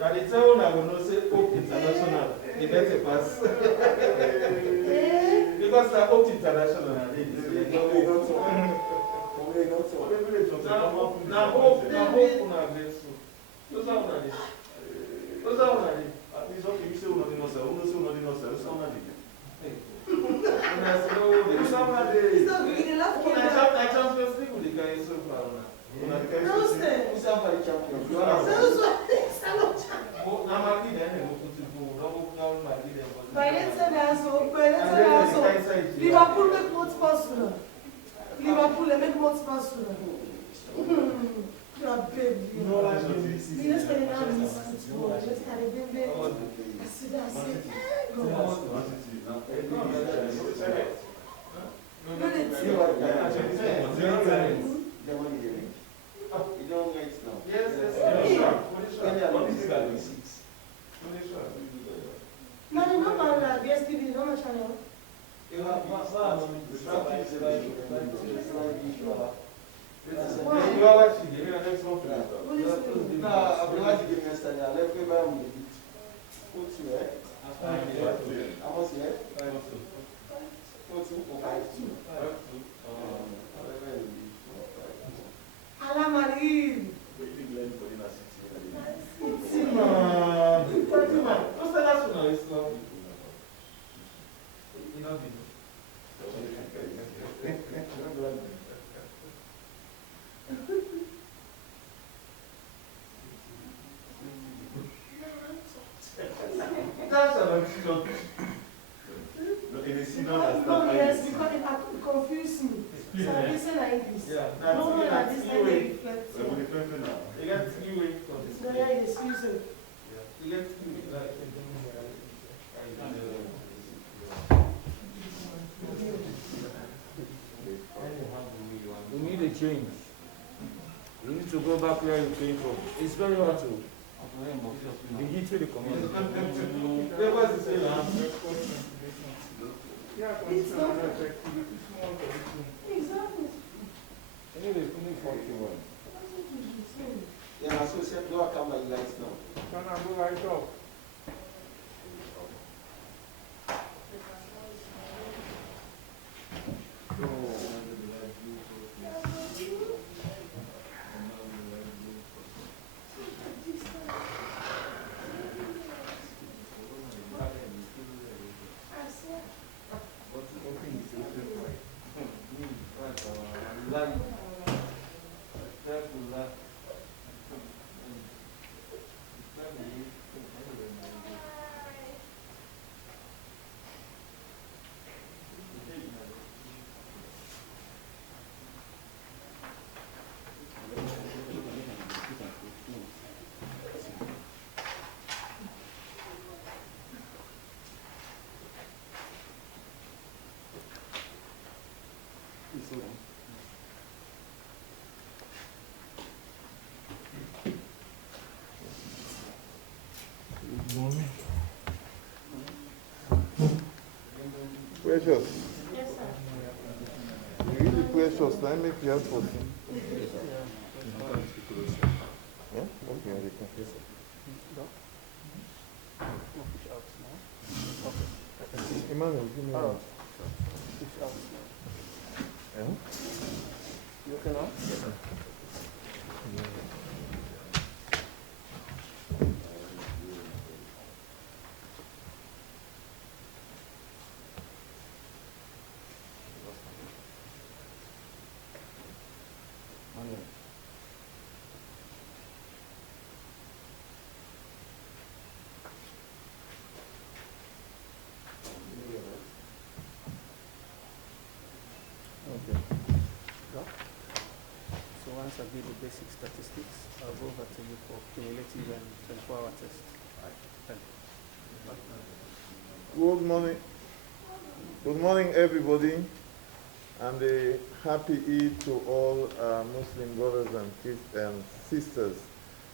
Now the town I will not say Hope International. They get a pass. Because I Hope International. Now Hope una get so. Those are one. At least okay, you say uno di nosa, uno say uno di nosa, those are one. It's not good. The last game. I Champions League with the guy so far now. Who's somebody champion? You are not champion. Now my leader, I go to my leader. Liverpool make more sponsor. Liverpool make more sponsor. You are baby. No, I don't. You just carry down this football. Just carry them there. That's it. Go on. You don't wait now. Yes. No, you know about DSTV, you know my channel. You have You are watching the next one. no, I've been watching it yesterday. I left me by with it. What's here? How much here? 42 or 52? Alamarine. Yes, because it confused me. So I listen like this. Yeah, No one like this that's kind of you reflect. get three ways for this. So yeah, it's useful. You get three ways like We need a change. We need to go back where you came from. It's very hard to. The heat to the community. It's not exactly. Anyway, only 41. Yeah, so say no, I come like lights now. Can I go right up? Precious. Yes, sir. You really precious. Let me make you helpful. Yeah? Okay, I can. Emmanuel, give me one. Yeah? You okay now? Okay. So once I give the basic statistics, I'll go over to you for cumulative and 24-hour test. Good morning. Good morning, everybody, and a happy Eid to all Muslim brothers and sisters.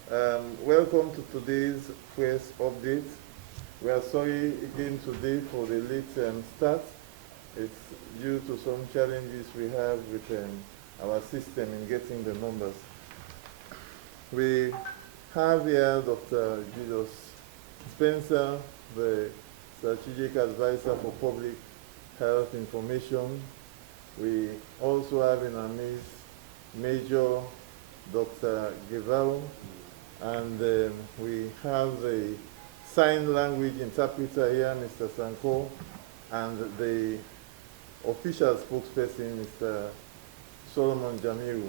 Welcome to today's press update. We are sorry again today for the late start. It's due to some challenges we have with our system in getting the numbers. We have here Dr. Julius Spencer, the Strategic Advisor for Public Health Information. We also have in our midst Major Dr. Gevao, and we have the sign language interpreter here, Mr. Sanko, and the official spokesperson, Mr. Solomon Jamiru.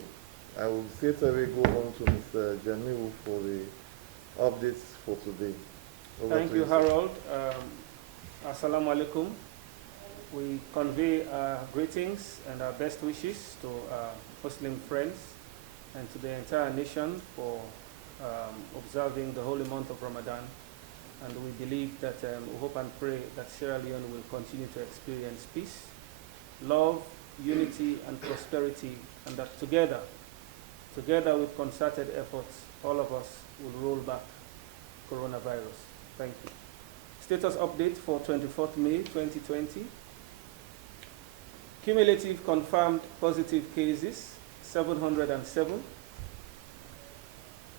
I will straight away go on to Mr. Jamiru for the updates for today. Thank you, Harold. Assalamu alaikum. We convey our greetings and our best wishes to our Muslim friends and to the entire nation for observing the holy month of Ramadan. And we believe that, we hope and pray that Sierra Leone will continue to experience peace, love, unity, and prosperity, and that together with concerted efforts, all of us will roll back coronavirus. Thank you. Status update for 24th May 2020. Cumulative confirmed positive cases, 707.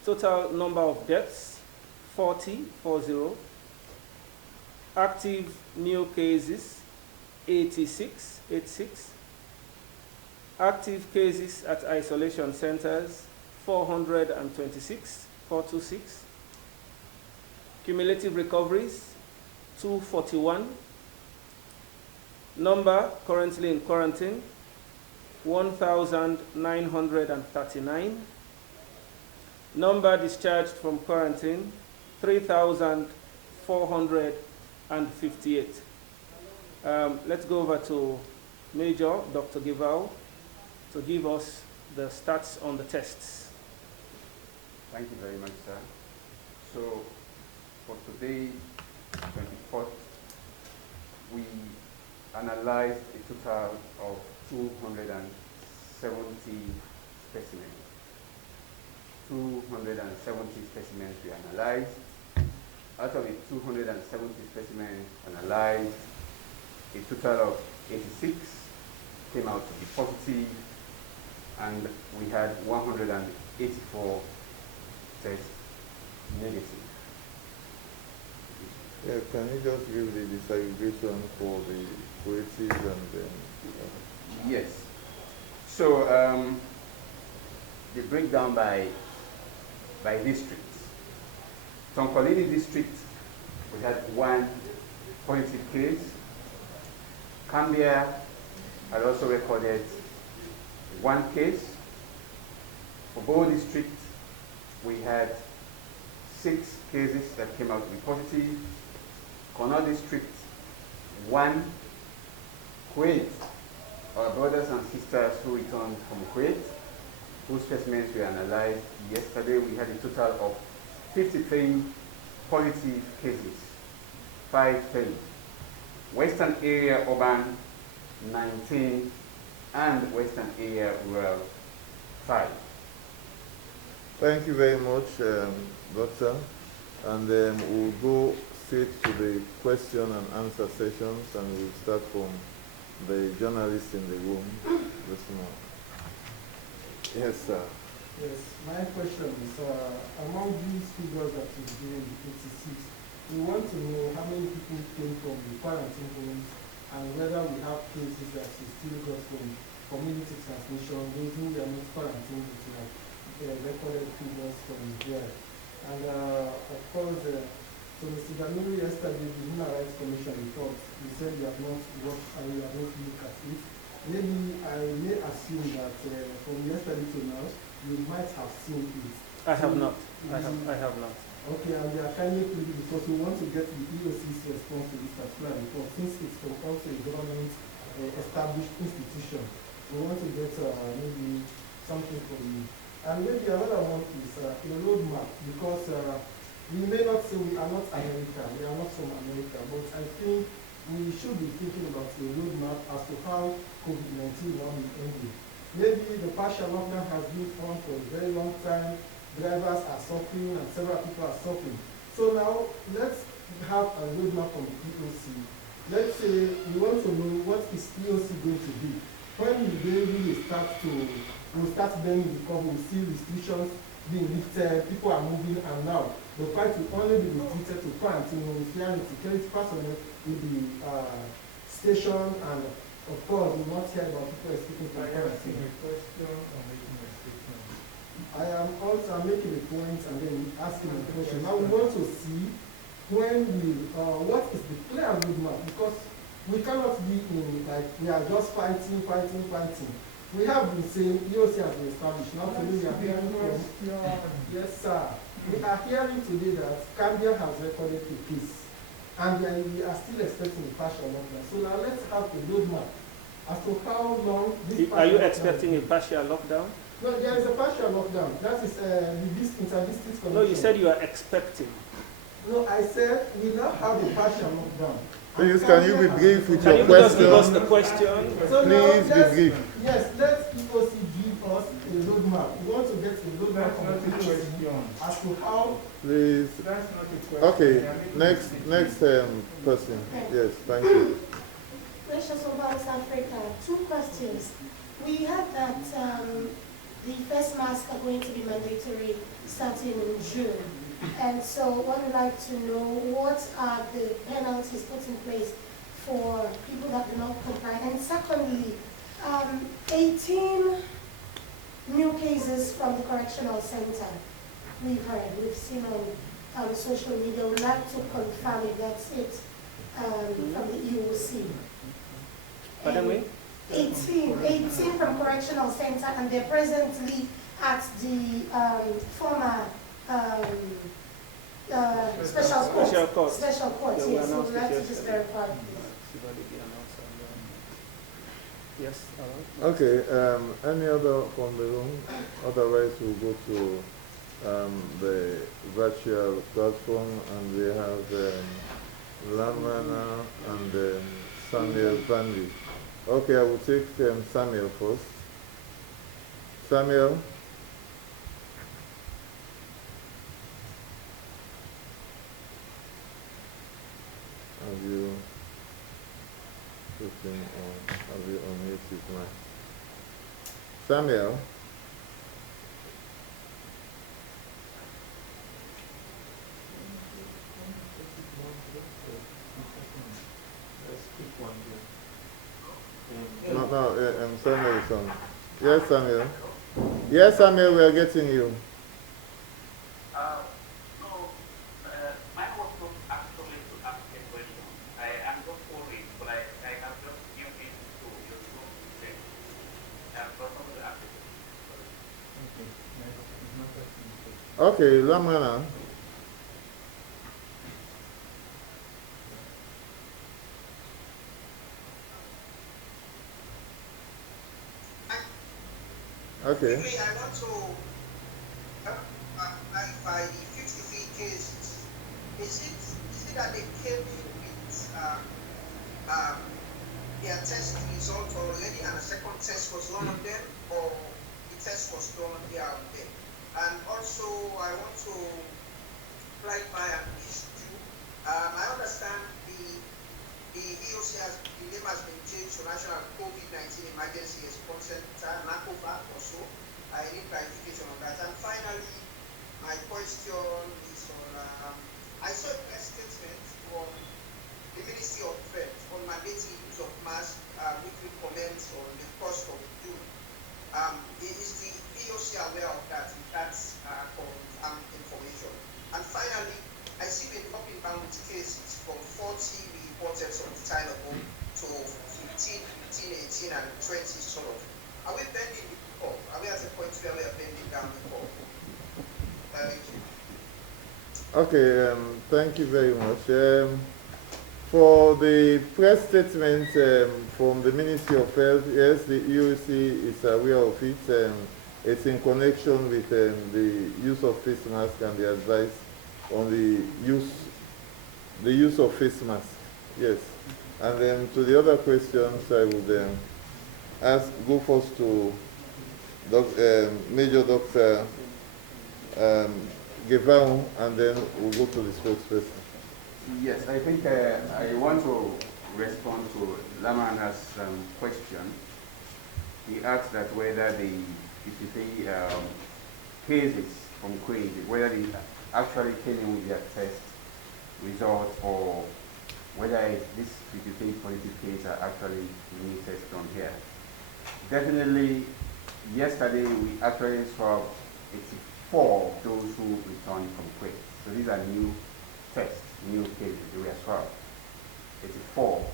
Total number of deaths, 40. Active new cases, 86. Active cases at isolation centers, 426. Cumulative recoveries, 241. Number currently in quarantine, 1,939. Number discharged from quarantine, 3,458. Let's go over to Major Dr. Gevao to give us the stats on the tests. Thank you very much, sir. So, for today, 24th, we analyzed a total of 270 specimens. 270 specimens we analyzed. Out of the 270 specimens analyzed, a total of 86 came out to be positive, and we had 184 tests negative. Yeah, can you just give the disaggregation for the qualities and then? Yes. So the breakdown by districts. Tonkolini district, we had 1 positive case. Cambia had also recorded 1 case. For Bo district, we had 6 cases that came out to be positive. Kono district, 1. Kuwait, our brothers and sisters who returned from Kuwait, whose specimens were analyzed yesterday, we had a total of 53 positive cases, 53. Western area urban, 19, and Western area rural, 5. Thank you very much, Doctor. And we'll go straight to the question and answer sessions, and we'll start from the journalists in the room this morning. Yes, sir. Yes, my question is, among these figures that you've given, 86, we want to know how many people came from the quarantine homes and whether we have cases that we still got from community transmission, those who were not quarantined, like recorded figures from there. And of course, so Mr. Jamiru yesterday, the Human Rights Commission report, you said you have not watched and you have not looked at it. Maybe I may assume that from yesterday to now, you might have seen it. I have not. I have not. Okay, and we are kindly pleading because we want to get the EOC's response to this particular report, since it's from also a government established institution. We want to get maybe something from you. And maybe another one is a roadmap, because we may not say we are not America, we are not from America, but I think we should be thinking about a roadmap as to how COVID-19 will be ending. Maybe the partial lockdown has been on for a very long time, drivers are suffering and several people are suffering. So now, let's have a roadmap from EOC. Let's say we want to know what is EOC going to be. When will they really start to, we'll start bending the curve, we'll see restrictions being lifted, people are moving, and now the price will only be restricted to quarantine, when we fear security personnel will be stationed, and of course, we will not hear about people escaping from quarantine. I am also making a point and then asking a question. Now we want to see when we, what is the clear roadmap, because we cannot be in like we are just fighting. We have been saying EOC has been established. Now today we are hearing from, yes sir, we are hearing today that Gambia has recorded a peace, and we are still expecting a partial lockdown. So now let's have a roadmap as to how long this. Are you expecting a partial lockdown? No, there is a partial lockdown. That is this inter-district connection. No, you said you are expecting. No, I said we now have a partial lockdown. Please, can you be brief with Can your you just question? give us the question? So Please be brief. Yes, let EOC give us a roadmap. We want to get a roadmap from the EOC as to how. Please. That's not a question. Okay, next person. Yes, thank you. Gracious over West Africa, 2 questions. We heard that the face masks are going to be mandatory starting in June. And so one would like to know what are the penalties put in place for people that do not comply. And secondly, 18 new cases from the correctional center. We've heard, we've seen on social media. We'd like to confirm if that's it from the EOC. Pardon me? 18 from correctional center, and they're presently at the former special court. Special court, Yeah, yes. So we'd like to just verify. Yes. Okay, any other from the room? Otherwise, we'll go to the virtual platform, and we have Lamana and Samuel Bandi. Okay, I will take Samuel first. Samuel? Have you put him on? Have you unmuted his mic? Samuel? No, Samuel is on. Yes, Samuel. Yes, Samuel, we are getting you. Mine was not actually to ask a question. I am just worried, but I have just new into your room today. I'm not going to ask it. Okay, Lamana. Okay. I want to clarify the 53 cases. Is it that they came in with their test result already and a second test was done on them, or the test was done there on them? And also, I want to clarify an issue. I understand the EOC the name has been changed to National COVID-19 Emergency Response Center, NACOVAC also. I need clarification on that. And finally, my question is on, I saw a press statement from the Ministry of Health on mandating use of masks, weekly comments on the cost of June. Is the EOC aware of that? If that's information. And finally, I see we're dropping down with cases from 40 reported from the time ago to 15, 18, and 20 sort of. Are we bending the curve? Are we at a point where we are bending down the curve? Thank you. Okay, thank you very much. For the press statement from the Ministry of Health, yes, the EOC is aware of it. It's in connection with the use of face mask and the advice on the use of face mask. Yes. And then to the other questions, I would go first to Major Doctor Gevao, and then we'll go to the spokesperson. Yes, I think I want to respond to Lamana's question. He asked that whether the 53 cases from Queen, whether they actually came in with their test results or whether this 53 positive cases are actually new tests done here. Definitely, yesterday we actually saw 84 of those who returned from Queen. So these are new tests, new cases we are swabbed. 84.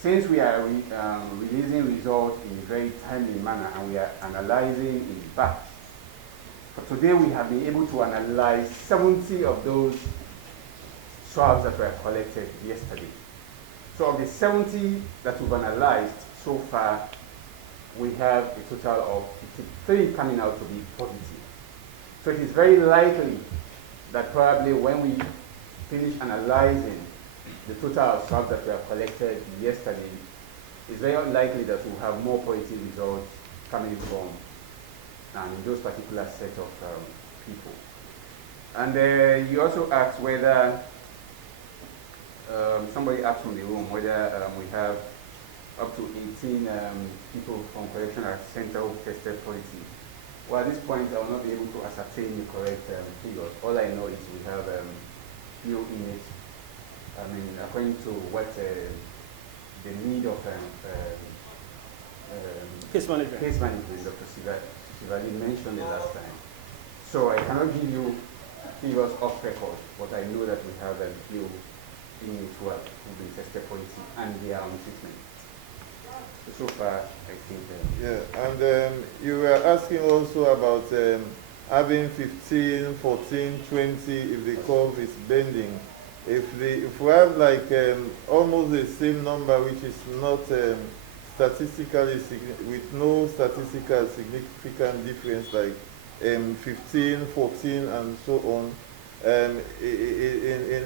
Since we are releasing results in a very timely manner and we are analyzing in batch, for today we have been able to analyze 70 of those swabs that were collected yesterday. So of the 70 that we've analyzed so far, we have a total of 53 coming out to be positive. So it is very likely that probably when we finish analyzing the total of swabs that were collected yesterday, it's very likely that we'll have more positive results coming from those particular set of people. And you also asked whether, somebody asked from the room whether we have up to 18 people from correctional center who tested positive. Well, at this point, I will not be able to ascertain the correct figures. All I know is we have few inmates. I mean, according to what the need of case management, Dr. Sivali mentioned the last time. So I cannot give you figures off record, but I know that we have a few inmates who have been tested positive and they are on treatment. So far, I think. Yeah, and you were asking also about having 15, 14, 20 if the curve is bending. If we have like almost the same number, which is not statistically with no statistical significant difference, like 15, 14, and so on. In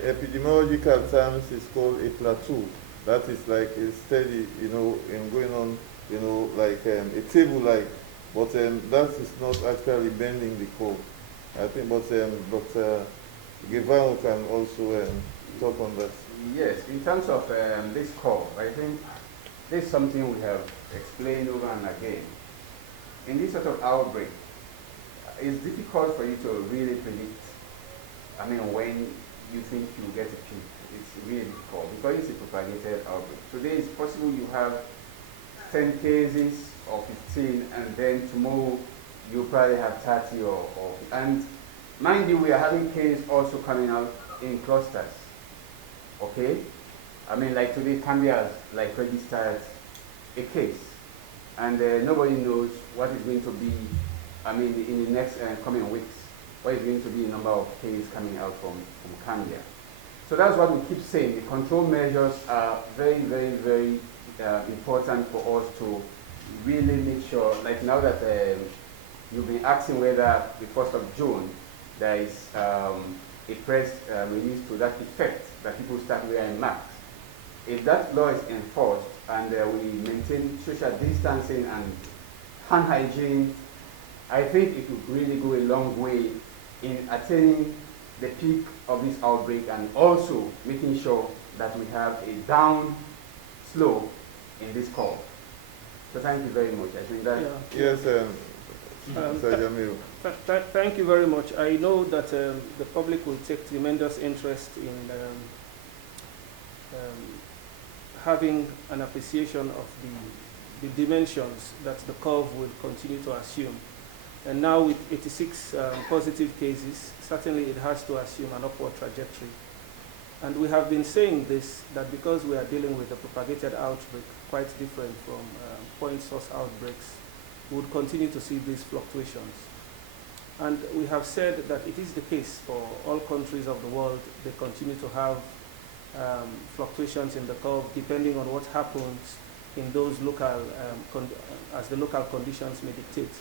epidemiological terms, it's called a plateau. That is like a steady, you know, in going on, you know, like a table-like, but that is not actually bending the curve. I think, but Dr. Gevao can also talk on that. Yes, in terms of this curve, I think this is something we have explained over and again. In this sort of outbreak, it's difficult for you to really predict, I mean, when you think you get a peak. It's really difficult because it's a propagated outbreak. Today it's possible you have 10 cases or 15 and then tomorrow you probably have 30 and mind you, we are having cases also coming out in clusters, okay? I mean, like today, Cambia has like registered a case and nobody knows what is going to be, I mean, in the next coming weeks, what is going to be the number of cases coming out from Cambia. So that's what we keep saying. The control measures are very, very, very important for us to really make sure, like now that you've been asking whether the 1st of June, there is a press release to that effect, that people start wearing masks. If that law is enforced and we maintain social distancing and hand hygiene, I think it would really go a long way in attaining the peak of this outbreak and also making sure that we have a down slope in this curve. So thank you very much. I think that. Yeah. Yes, thank you very much. I know that the public will take tremendous interest in having an appreciation of the dimensions that the curve will continue to assume. And now with 86 positive cases, certainly it has to assume an upward trajectory. And we have been saying this, that because we are dealing with a propagated outbreak, quite different from point source outbreaks, we would continue to see these fluctuations. And we have said that it is the case for all countries of the world. They continue to have fluctuations in the curve depending on what happens in those local, as the local conditions may dictate.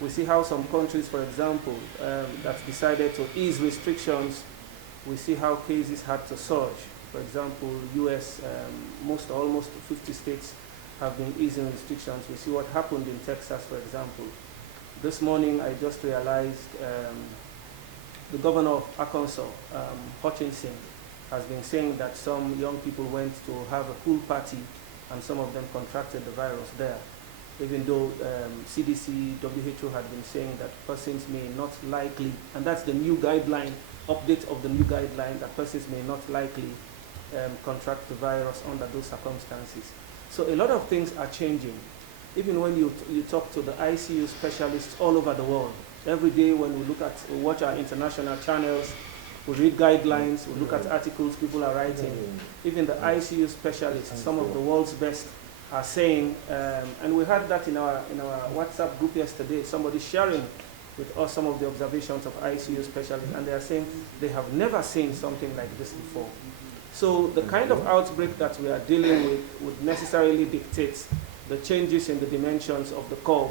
We see how some countries, for example, that decided to ease restrictions, we see how cases had to surge. For example, US, almost 50 states have been easing restrictions. We see what happened in Texas, for example. This morning, I just realized the governor of Arkansas, Hutchinson, has been saying that some young people went to have a pool party and some of them contracted the virus there, even though CDC, WHO had been saying that persons may not likely, and that's the new guideline, update of the new guideline, that persons may not likely contract the virus under those circumstances. So a lot of things are changing. Even when you talk to the ICU specialists all over the world, every day when we watch our international channels, we read guidelines, we look at articles people are writing. Even the ICU specialists, some of the world's best, are saying, and we had that in our WhatsApp group yesterday, somebody sharing with us some of the observations of ICU specialists, and they are saying they have never seen something like this before. So the kind of outbreak that we are dealing with would necessarily dictate the changes in the dimensions of the curve,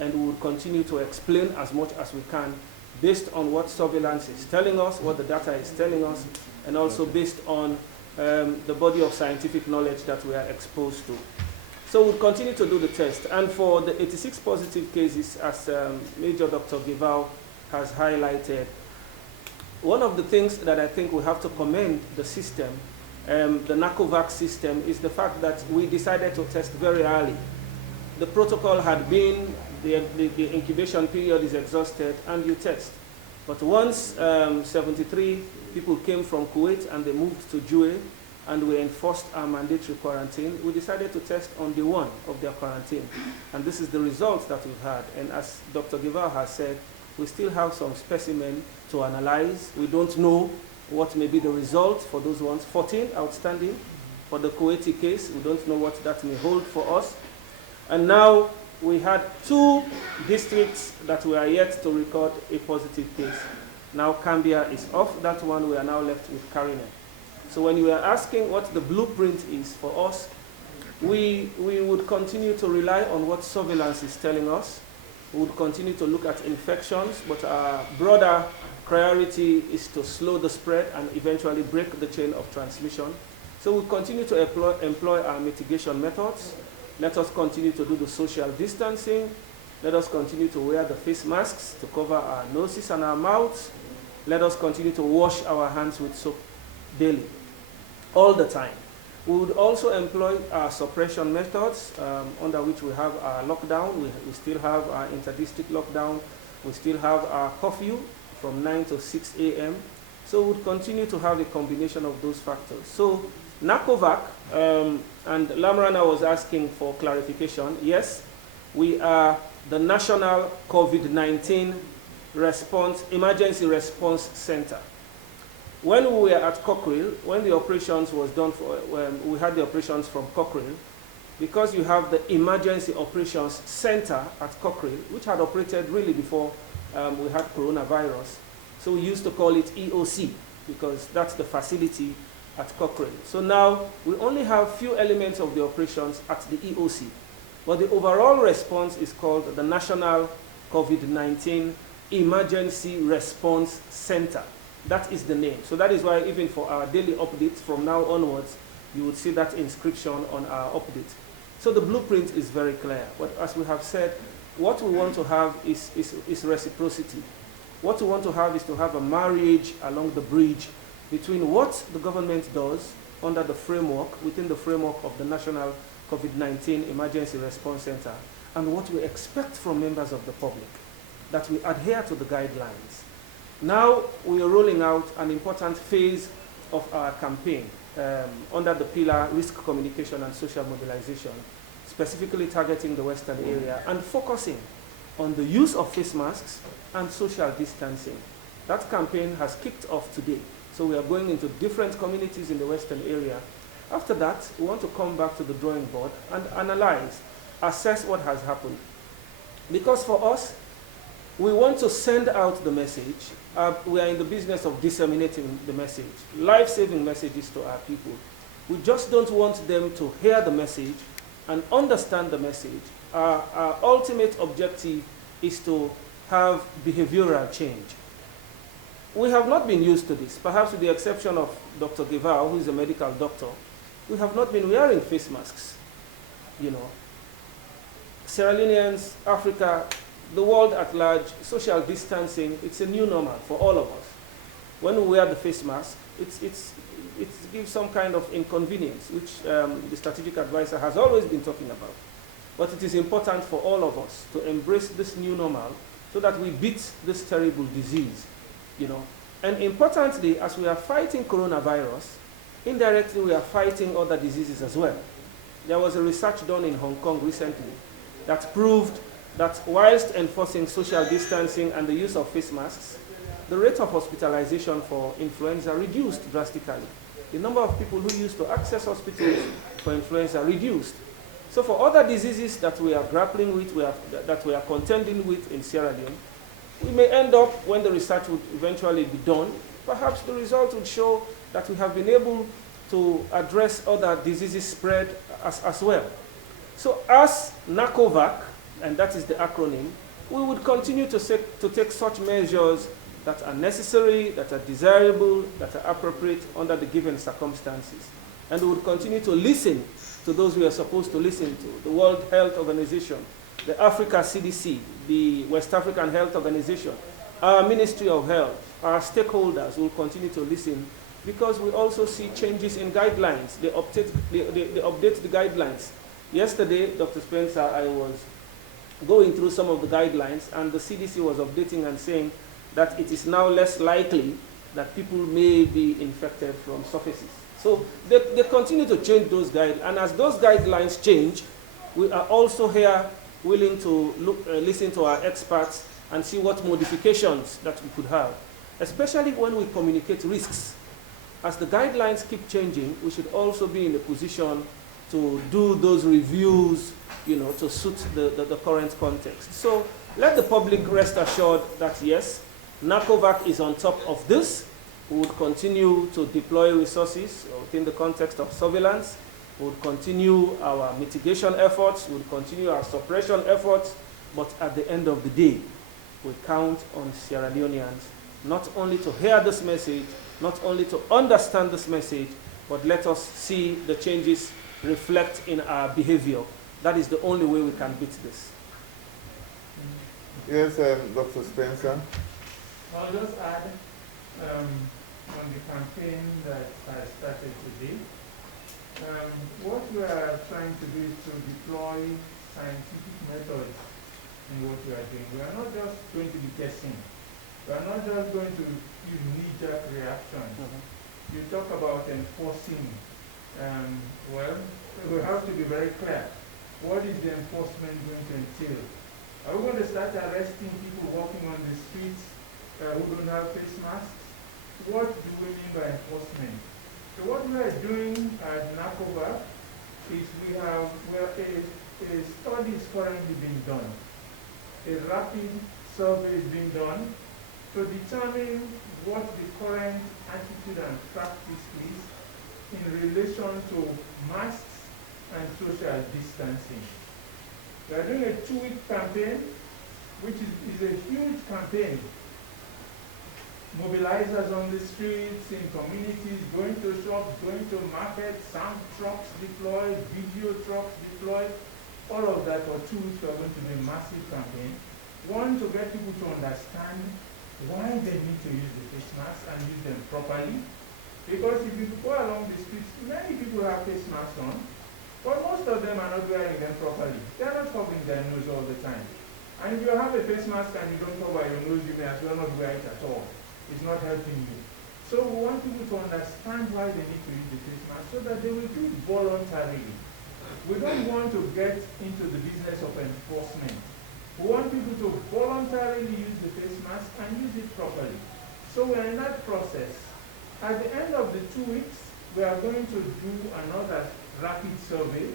and we will continue to explain as much as we can based on what surveillance is telling us, what the data is telling us, and also based on the body of scientific knowledge that we are exposed to. So we'll continue to do the test. And for the 86 positive cases, as Major Dr. Givao has highlighted, one of the things that I think we have to commend the system, the NACOVAX system, is the fact that we decided to test very early. The protocol had been, the incubation period is exhausted, and you test. But once 73 people came from Kuwait and they moved to Jue, and we enforced our mandatory quarantine, we decided to test on day 1 of their quarantine. And this is the results that we've had. And as Dr. Givao has said, we still have some specimen to analyze. We don't know what may be the result for those ones. 14 outstanding for the Kuwaiti case. We don't know what that may hold for us. And now we had 2 districts that we are yet to record a positive case. Now Cambia is off that one. We are now left with Carina. So when you are asking what the blueprint is for us, we would continue to rely on what surveillance is telling us. We would continue to look at infections, but our broader priority is to slow the spread and eventually break the chain of transmission. So we'll continue to employ our mitigation methods. Let us continue to do the social distancing. Let us continue to wear the face masks to cover our noses and our mouths. Let us continue to wash our hands with soap daily, all the time. We would also employ our suppression methods, under which we have our lockdown. We still have our interdistrict lockdown. We still have our curfew from 9 to 6 a.m. So we would continue to have a combination of those factors. So NACOVAC, and Lamrana was asking for clarification. Yes, we are the National COVID-19 Emergency Response Center. When we were at Cochrane, when the operations was done, when we had the operations from Cochrane, because you have the Emergency Operations Center at Cochrane, which had operated really before we had coronavirus, so we used to call it EOC, because that's the facility at Cochrane. So now we only have few elements of the operations at the EOC, but the overall response is called the National COVID-19 Emergency Response Center. That is the name. So that is why even for our daily updates from now onwards, you would see that inscription on our update. So the blueprint is very clear. But as we have said, what we want to have is reciprocity. What we want to have is to have a marriage along the bridge between what the government does under the framework, within the framework of the National COVID-19 Emergency Response Center, and what we expect from members of the public, that we adhere to the guidelines. Now we are rolling out an important phase of our campaign under the pillar Risk Communication and Social Mobilization, specifically targeting the Western area and focusing on the use of face masks and social distancing. That campaign has kicked off today. So we are going into different communities in the Western area. After that, we want to come back to the drawing board and analyze, assess what has happened. Because for us, we want to send out the message. We are in the business of disseminating the message, life-saving messages to our people. We just don't want them to hear the message and understand the message. Our ultimate objective is to have behavioral change. We have not been used to this, perhaps with the exception of Dr. Givao, who is a medical doctor. We have not been wearing face masks. You know, Sierra Leoneans, Africa, the world at large, social distancing, it's a new normal for all of us. When we wear the face mask, it gives some kind of inconvenience, which the strategic advisor has always been talking about. But it is important for all of us to embrace this new normal so that we beat this terrible disease, you know. And importantly, as we are fighting coronavirus, indirectly we are fighting other diseases as well. There was a research done in Hong Kong recently that proved that whilst enforcing social distancing and the use of face masks, the rate of hospitalization for influenza reduced drastically. The number of people who used to access hospitals for influenza reduced. So for other diseases that we are grappling with, that we are contending with in Sierra Leone, we may end up, when the research would eventually be done, perhaps the result would show that we have been able to address other diseases spread as well. So as NACOVAC, and that is the acronym, we would continue to take such measures that are necessary, that are desirable, that are appropriate under the given circumstances. And we would continue to listen to those we are supposed to listen to, the World Health Organization, the Africa CDC, the West African Health Organization, our Ministry of Health, our stakeholders will continue to listen, because we also see changes in guidelines. They update the guidelines. Yesterday, Dr. Spencer, I was going through some of the guidelines, and the CDC was updating and saying that it is now less likely that people may be infected from surfaces. So they continue to change those guidelines, and as those guidelines change, we are also here willing to listen to our experts and see what modifications that we could have, especially when we communicate risks. As the guidelines keep changing, we should also be in a position to do those reviews, you know, to suit the current context. So let the public rest assured that yes, NACOVAC is on top of this. We would continue to deploy resources within the context of surveillance. We would continue our mitigation efforts. We would continue our suppression efforts. But at the end of the day, we count on Sierra Leoneans not only to hear this message, not only to understand this message, but let us see the changes reflect in our behavior. That is the only way we can beat this. Yes, Dr. Spencer. I'll just add on the campaign that I started today. What we are trying to do is to deploy scientific methods in what we are doing. We are not just going to be guessing. We are not just going to use knee-jerk reactions. You talk about enforcing. Well, we have to be very clear. What is the enforcement going to entail? Are we going to start arresting people walking on the streets who don't have face masks? What do we mean by enforcement? So what we are doing at NACOVAC is a study is currently being done. A rapid survey is being done to determine what the current attitude and practice is in relation to masks and social distancing. We are doing a 2-week campaign, which is a huge campaign. Mobilizers on the streets, in communities, going to shops, going to markets, sound trucks deployed, video trucks deployed, all of that for 2 weeks. We are going to do a massive campaign. One, to get people to understand why they need to use the face masks and use them properly. Because if you go along the streets, many people have face masks on, but most of them are not wearing them properly. They are not covering their nose all the time. And if you have a face mask and you don't cover your nose, you may as well not wear it at all. It's not helping you. So we want people to understand why they need to use the face mask so that they will do it voluntarily. We don't want to get into the business of enforcement. We want people to voluntarily use the face mask and use it properly. So we're in that process. At the end of the 2 weeks, we are going to do another rapid survey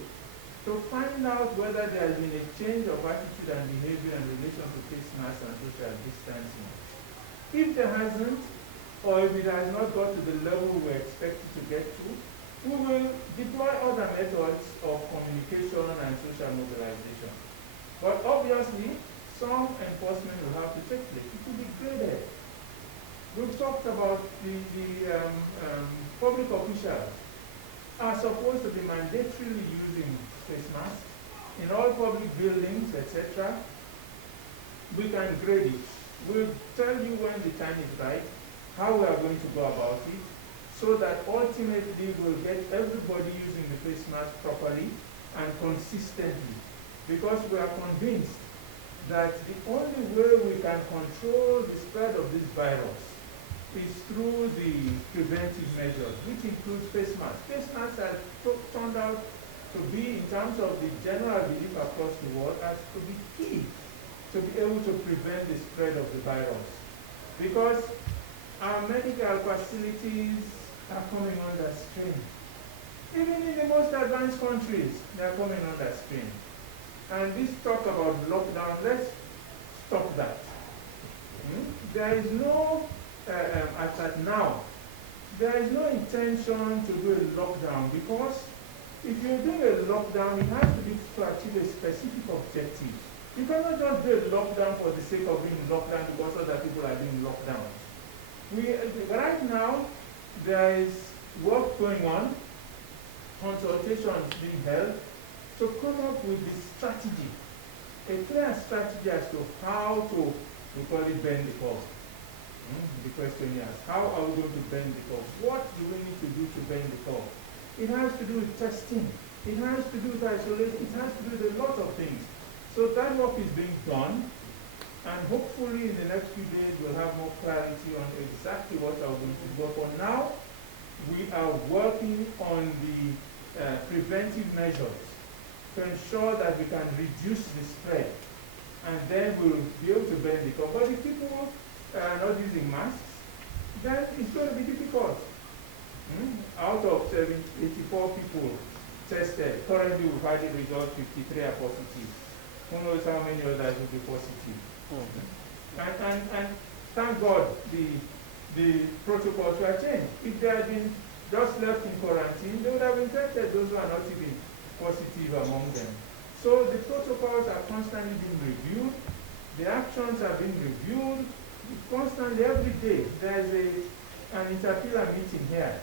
to find out whether there has been a change of attitude and behavior in relation to face masks and social distancing. If there hasn't, or if it has not got to the level we expect it to get to, we will deploy other methods of communication and social mobilization. But obviously, some enforcement will have to take place. It will be graded. We've talked about the public officials are supposed to be mandatorily using face masks in all public buildings, etc. we can grade it. We'll tell you when the time is right, how we are going to go about it, so that ultimately we'll get everybody using the face mask properly and consistently. Because we are convinced that the only way we can control the spread of this virus is through the preventive measures, which includes face masks. Face masks have turned out to be, in terms of the general belief across the world, as to be key to be able to prevent the spread of the virus. Because our medical facilities are coming under strain. Even in the most advanced countries, they are coming under strain. And this talk about lockdown, let's stop that. There is no, as at now, there is no intention to do a lockdown, because if you're doing a lockdown, it has to be to achieve a specific objective. You cannot just do a lockdown for the sake of being locked down because other people are doing lockdowns. Right now, there is work going on, consultations being held, to come up with the strategy, a clear strategy as to how to, we call it bend the curve. The question is, how are we going to bend the curve? What do we need to do to bend the curve? It has to do with testing. It has to do with isolation. It has to do with a lot of things. So that work is being done, and hopefully in the next few days we'll have more clarity on exactly what are we going to do. But for now, we are working on the preventive measures to ensure that we can reduce the spread, and then we'll be able to bend the curve. But if people are not using masks, then it's going to be difficult. Out of 84 people tested, currently we've had the result 53 are positive. Who knows how many others will be positive? And thank God the protocols were changed. If they had been just left in quarantine, they would have infected those who are not even positive among them. So the protocols are constantly being reviewed. The actions are being reviewed constantly every day. There's an interpillar meeting here.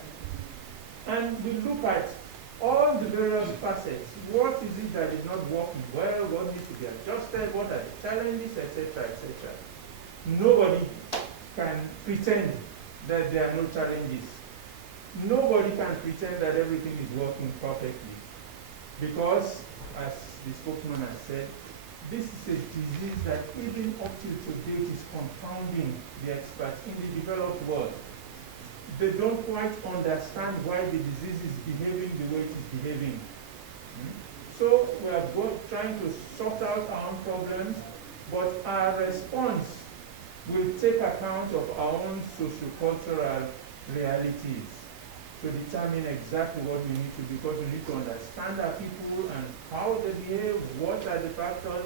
And we look at all the various facets. What is it that is not working well? What needs to be adjusted? What are the challenges, etc., etc. Nobody can pretend that there are no challenges. Nobody can pretend that everything is working perfectly. Because, as the spokesman has said, this is a disease that even up till today is confounding the experts in the developed world. They don't quite understand why the disease is behaving the way it is behaving. So we are both trying to sort out our own problems, but our response will take account of our own socio-cultural realities to determine exactly what we need to do, because we need to understand our people and how they behave, what are the factors,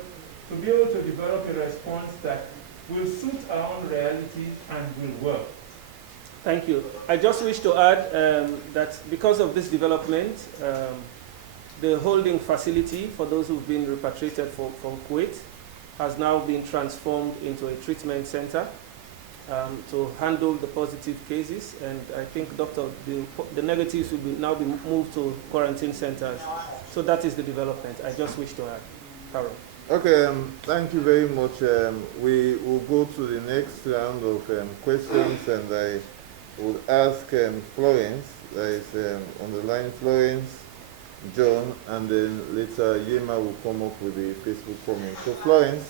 to be able to develop a response that will suit our own reality and will work. Thank you. I just wish to add that because of this development, the holding facility for those who've been repatriated from Kuwait has now been transformed into a treatment center to handle the positive cases, and I think, Doctor, the negatives will now be moved to quarantine centers. So that is the development. I just wish to add. Carol. Okay, thank you very much. We will go to the next round of questions, and I would ask Florence, that is on the line, Florence, John, and then later Yema will come up with the Facebook comment. So Florence.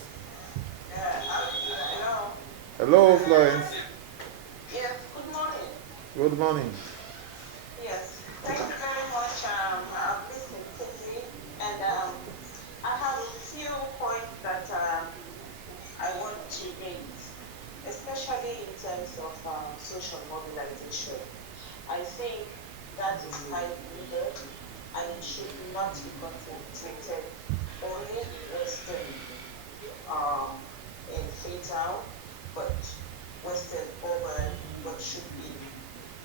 Hello. Hello, Florence. Yes, good morning. Good morning. Yes, thank you very much. I've listened quickly, and I have a few points that I want to raise, especially in terms of social mobilization. I think that is highly needed, and it should not be concentrated only in Western in Freetown, but Western urban, but should be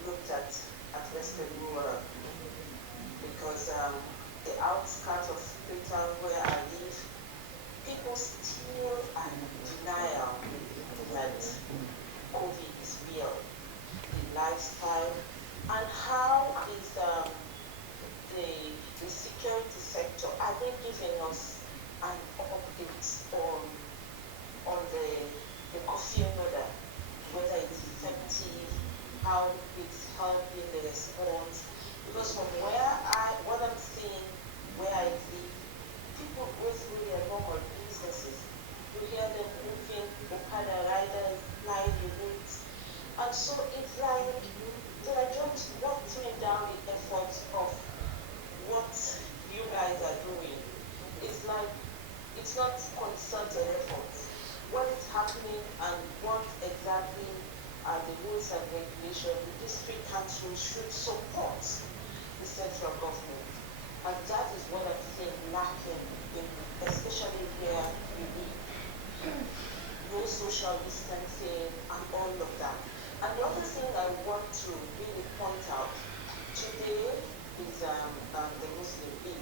looked at it's not concerted efforts. What is happening and what exactly are the rules and regulations the district council should support the central government. And that is what I'm saying lacking, especially where we live. No social distancing and all of that. And the other thing I want to really point out, today is the Muslim Eid.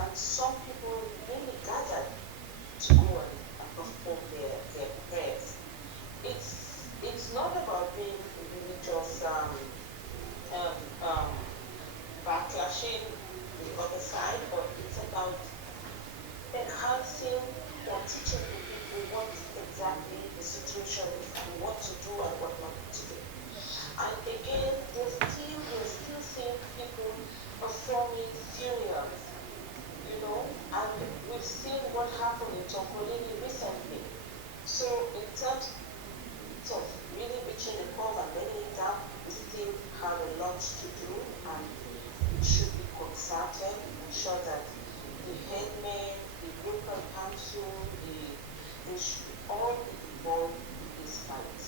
And some people really gathered to go and perform their prayers. It's not about being religious, backlashing the other side, but it's about enhancing or teaching the people what exactly the situation is and what to do and what not to do. And again, we're still seeing people performing funerals, you know, and we've seen what happened in Tokolini recently. So in terms of really reaching the cause and letting it down, we still have a lot to do, and it should be concerted, ensure that the headmen, the local council, they should all be involved in this fight.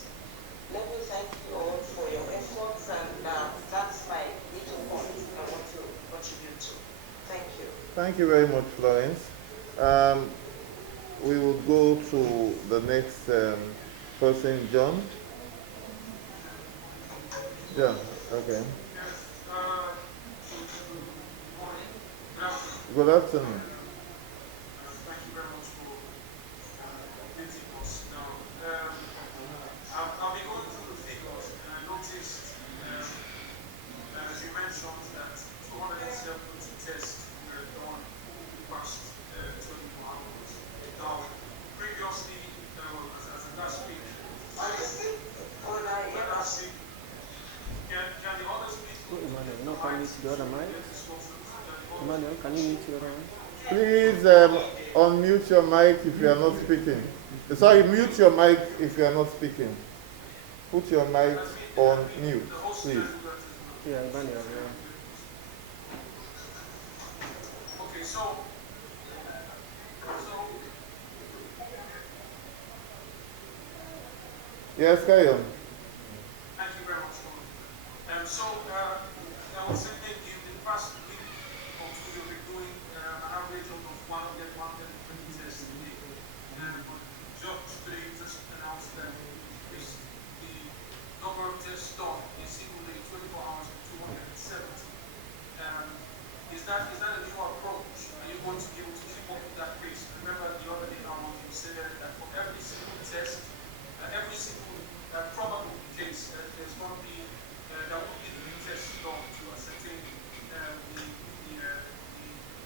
Let me thank you all for your efforts, and that's my little point I want to contribute to. Thank you. Thank you very much, Florence. We will go to the next person, John. John, okay. Good afternoon. Thank you very much for updating us. Now, I've been going through the figures, and I noticed, as you mentioned, that 270 tests were done in the past 24 hours. Now, previously, as a last week, can the others speak? Emmanuel, no, can you mute the other mic? Emmanuel, can you mute your other mic? Please unmute your mic if you are not speaking. Sorry, mute your mic if you are not speaking. Put your mic on mute, please. Yeah, Emmanuel, yeah. Okay, so yes, carry on. thank you very much, Thomas. I was saying in the past week or two, you've been doing an average of 120 tests a day. But just today, just announced that the number of tests done in a single day, 24 hours, to 270. Is that a new approach? Are you going to be able to keep up with that pace? Remember the other day now, you said that for every single test, probably the case, there's going to be, there will be the test done to ascertain the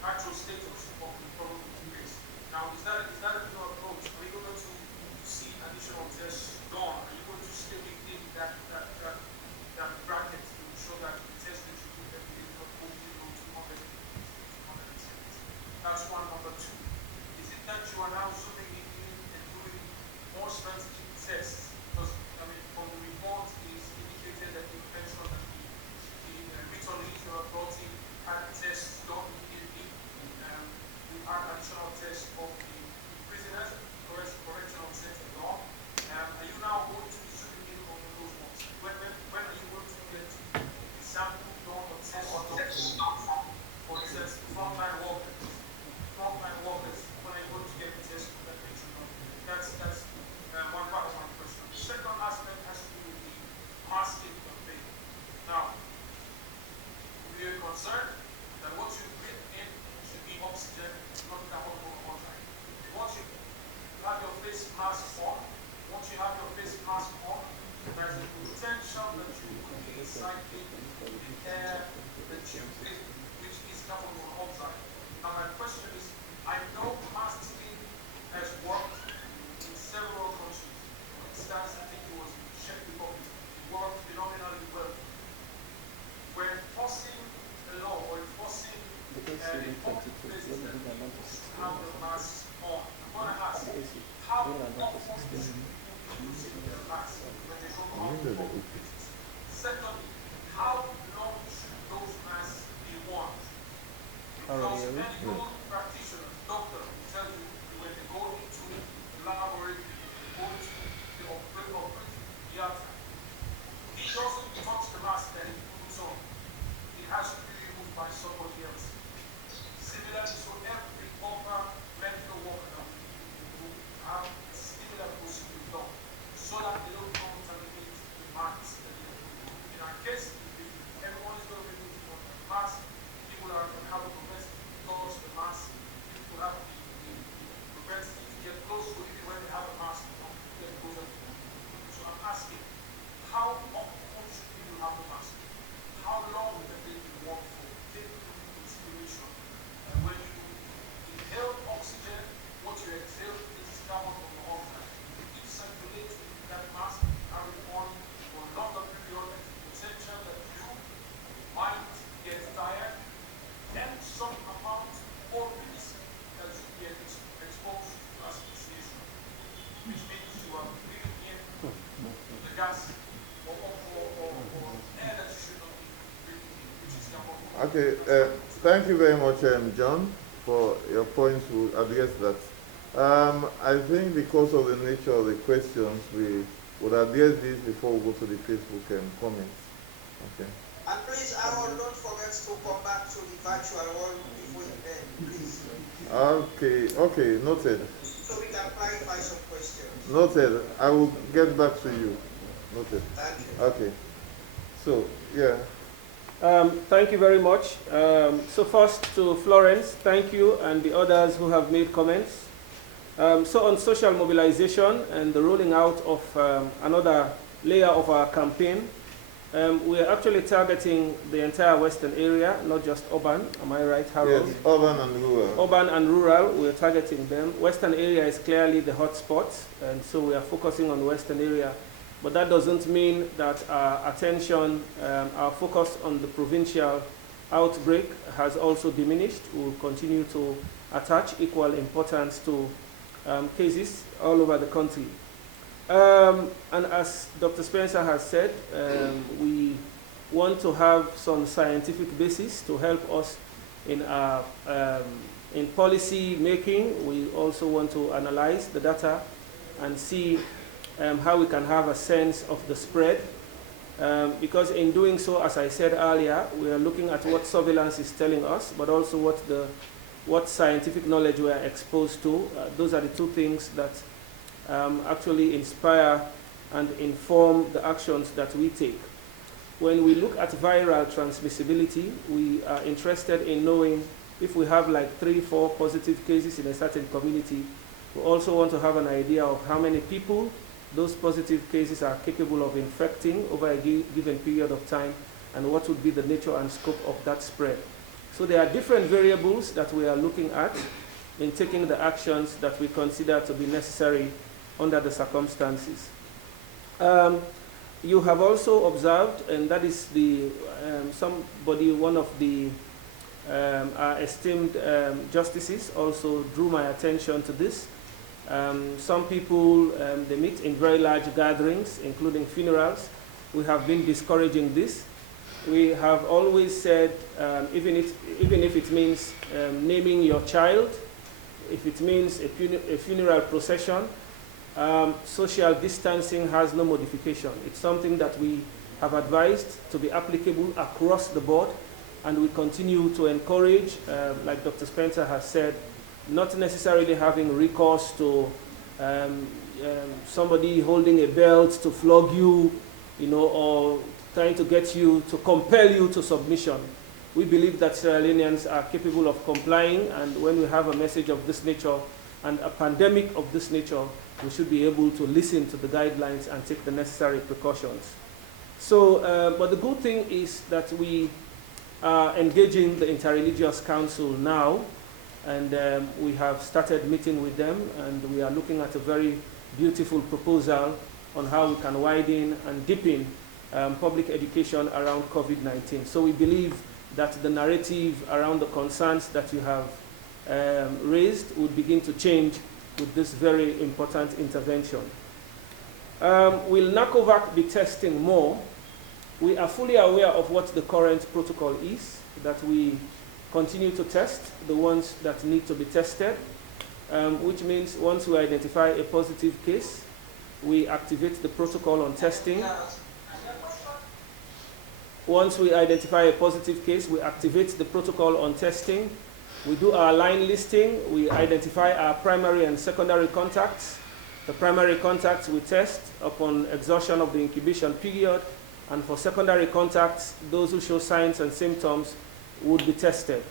actual status of the problem in case. Now, is that a new approach? Are you going to see additional tests done? Are you going to stay within that bracket to ensure that the test that you do every day not go below 270? That's one. Number two, is it that you are now zooming in and doing more strategic tests? Because, I mean, from the report is indicated that you mentioned that the returnees you are brought in had tests done immediately. You had additional tests of the prisoners, correctional center law. Are you now going to be zooming in on those ones? When are you going to get the sample done or test done? For instance, frontline workers, when are you going to get the test for that nature done? That's one part of my question. The second aspect has to do with the masking campaign. Now, we are concerned that what you put in should be oxygen, not carbon monoxide. Once you have your face mask on, there's a potential that you could be recycling the air that you breathe, which is carbon monoxide. Now, my question is, I know masking has worked in several countries. For instance, I think it was in the Czech Republic. It worked phenomenally well. We're enforcing a law or enforcing the public places that have the masks on. I'm going to ask, how often is using the mask when they go out to public places? Secondly, how long should those masks be worn? Because medical practitioners, doctors will tell you Okay, thank you very much, John, for your points. We'll address that. I think because of the nature of the questions, we would address this before we go to the Facebook comments. Okay. And please, Aaron, don't forget to come back to the virtual one before you end, please. Okay, noted. So we can clarify some questions. Noted. I will get back to you. Noted. Thank you. Okay. So, yeah. Thank you very much. So first to Florence, thank you, and the others who have made comments. So on social mobilization and the rolling out of another layer of our campaign, we are actually targeting the entire western area, not just urban. Am I right, Harold? Yes, urban and rural. Urban and rural, we are targeting them. Western area is clearly the hot spot, and so we are focusing on the western area. But that doesn't mean that our attention, our focus on the provincial outbreak has also diminished. We will continue to attach equal importance to cases all over the country. And as Dr. Spencer has said, we want to have some scientific basis to help us in our in policy making. We also want to analyze the data and see how we can have a sense of the spread. Because in doing so, as I said earlier, we are looking at what surveillance is telling us, but also what scientific knowledge we are exposed to. Those are the two things that actually inspire and inform the actions that we take. When we look at viral transmissibility, we are interested in knowing if we have like 3-4 positive cases in a certain community. We also want to have an idea of how many people those positive cases are capable of infecting over a given period of time, and what would be the nature and scope of that spread. So there are different variables that we are looking at in taking the actions that we consider to be necessary under the circumstances. You have also observed, and that is one of the our esteemed justices also drew my attention to this. Some people, they meet in very large gatherings, including funerals. We have been discouraging this. We have always said, even if it means naming your child, if it means a funeral procession, social distancing has no modification. It's something that we have advised to be applicable across the board, and we continue to encourage, like Dr. Spencer has said, not necessarily having recourse to somebody holding a belt to flog you, or trying to get you, to compel you to submission. We believe that Sierra Leoneans are capable of complying, and when we have a message of this nature and a pandemic of this nature, we should be able to listen to the guidelines and take the necessary precautions. So, but the good thing is that we are engaging the Interreligious Council now, and we have started meeting with them, and we are looking at a very beautiful proposal on how we can widen and deepen public education around COVID-19. So we believe that the narrative around the concerns that you have raised would begin to change with this very important intervention. Will NACOVAC be testing more? We are fully aware of what the current protocol is, that we continue to test the ones that need to be tested, which means once we identify a positive case, we activate the protocol on testing. Once we identify a positive case, we activate the protocol on testing. We do our line listing. We identify our primary and secondary contacts. The primary contacts we test upon exhaustion of the incubation period, and for secondary contacts, those who show signs and symptoms would be tested.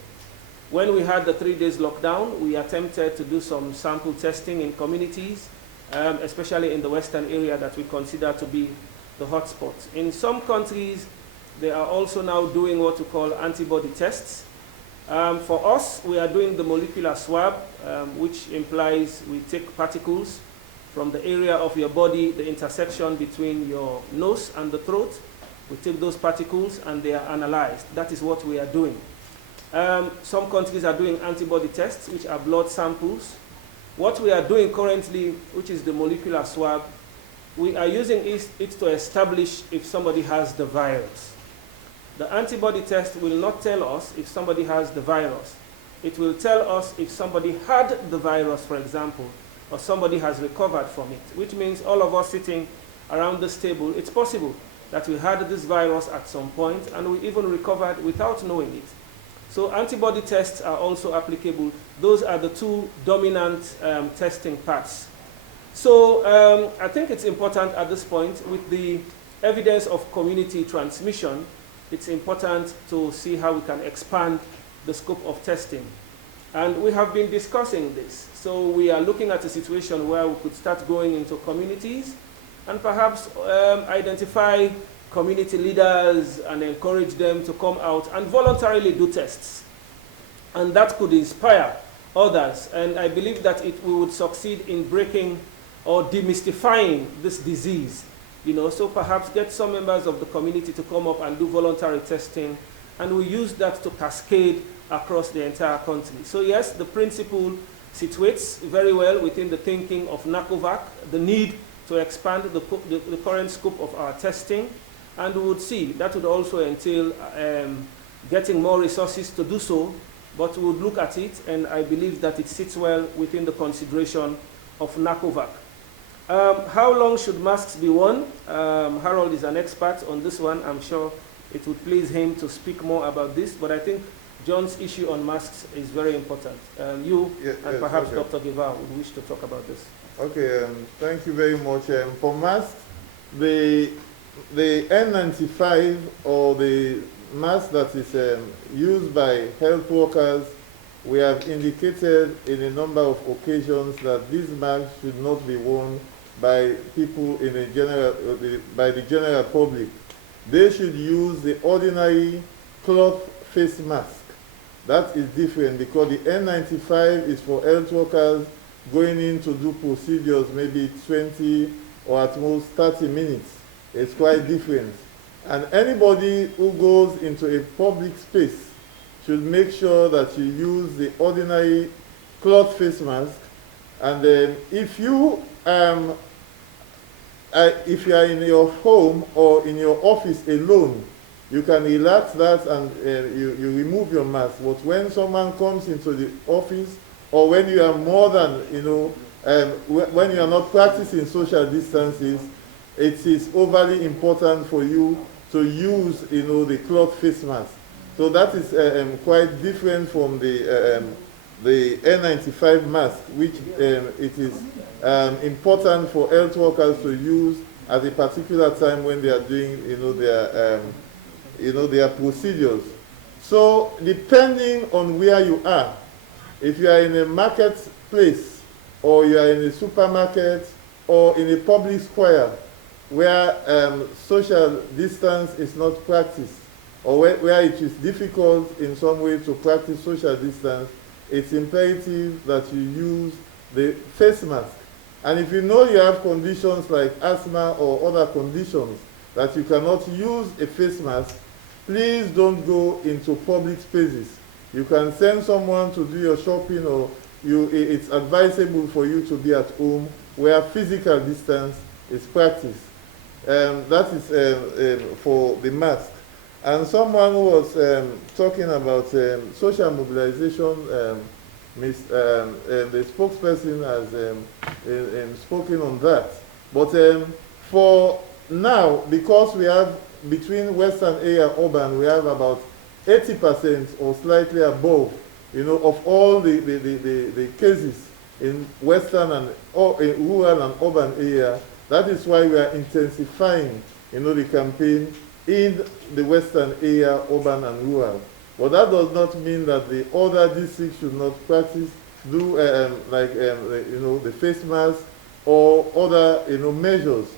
When we had the 3 days lockdown, we attempted to do some sample testing in communities, especially in the western area that we consider to be the hotspots. In some countries, they are also now doing what we call antibody tests. For us, we are doing the molecular swab, which implies we take particles from the area of your body, the intersection between your nose and the throat. We take those particles and they are analyzed. That is what we are doing. Some countries are doing antibody tests, which are blood samples. What we are doing currently, which is the molecular swab, we are using it to establish if somebody has the virus. The antibody test will not tell us if somebody has the virus. It will tell us if somebody had the virus, for example, or somebody has recovered from it, which means all of us sitting around this table, it's possible that we had this virus at some point and we even recovered without knowing it. So antibody tests are also applicable. Those are the two dominant testing paths. So I think it's important at this point, with the evidence of community transmission, it's important to see how we can expand the scope of testing. And we have been discussing this. So we are looking at a situation where we could start going into communities and perhaps identify community leaders and encourage them to come out and voluntarily do tests. And that could inspire others. And I believe that we would succeed in breaking or demystifying this disease. You know, so perhaps get some members of the community to come up and do voluntary testing, and we use that to cascade across the entire country. So yes, the principle situates very well within the thinking of NACOVAC, the need to expand the current scope of our testing, and we would see that would also entail getting more resources to do so, but we would look at it, and I believe that it sits well within the consideration of NACOVAC. How long should masks be worn? Harold is an expert on this one. I'm sure it would please him to speak more about this, but I think John's issue on masks is very important. And perhaps okay. Dr. Guevara would wish to talk about this. Okay, thank you very much. For masks, the N95 or the mask that is used by health workers, we have indicated in a number of occasions that these masks should not be worn by people in a general, by the general public. They should use the ordinary cloth face mask. That is different because the N95 is for health workers going in to do procedures, maybe 20 or at most 30 minutes. It's quite different. And anybody who goes into a public space should make sure that you use the ordinary cloth face mask. And then if you are in your home or in your office alone, you can relax that and you remove your mask. But when someone comes into the office, or when you are more than, when you are not practicing social distances, it is overly important for you to use, the cloth face mask. So that is quite different from the N95 mask, which it is important for health workers to use at a particular time when they are doing, their procedures. So depending on where you are, if you are in a marketplace, or you are in a supermarket, or in a public square, where social distance is not practiced, or where it is difficult in some way to practice social distance, it's imperative that you use the face mask. And if you know you have conditions like asthma or other conditions that you cannot use a face mask, please don't go into public spaces. You can send someone to do your shopping, or it's advisable for you to be at home where physical distance is practiced. That is for the mask. And someone who was talking about social mobilization, the spokesperson has spoken on that. But for now, because we have between Western area and urban, we have about 80% or slightly above, of all the cases in Western and in rural and urban area. That is why we are intensifying, the campaign in the Western area, urban and rural. But that does not mean that the other districts should not practice, the face mask or other, measures.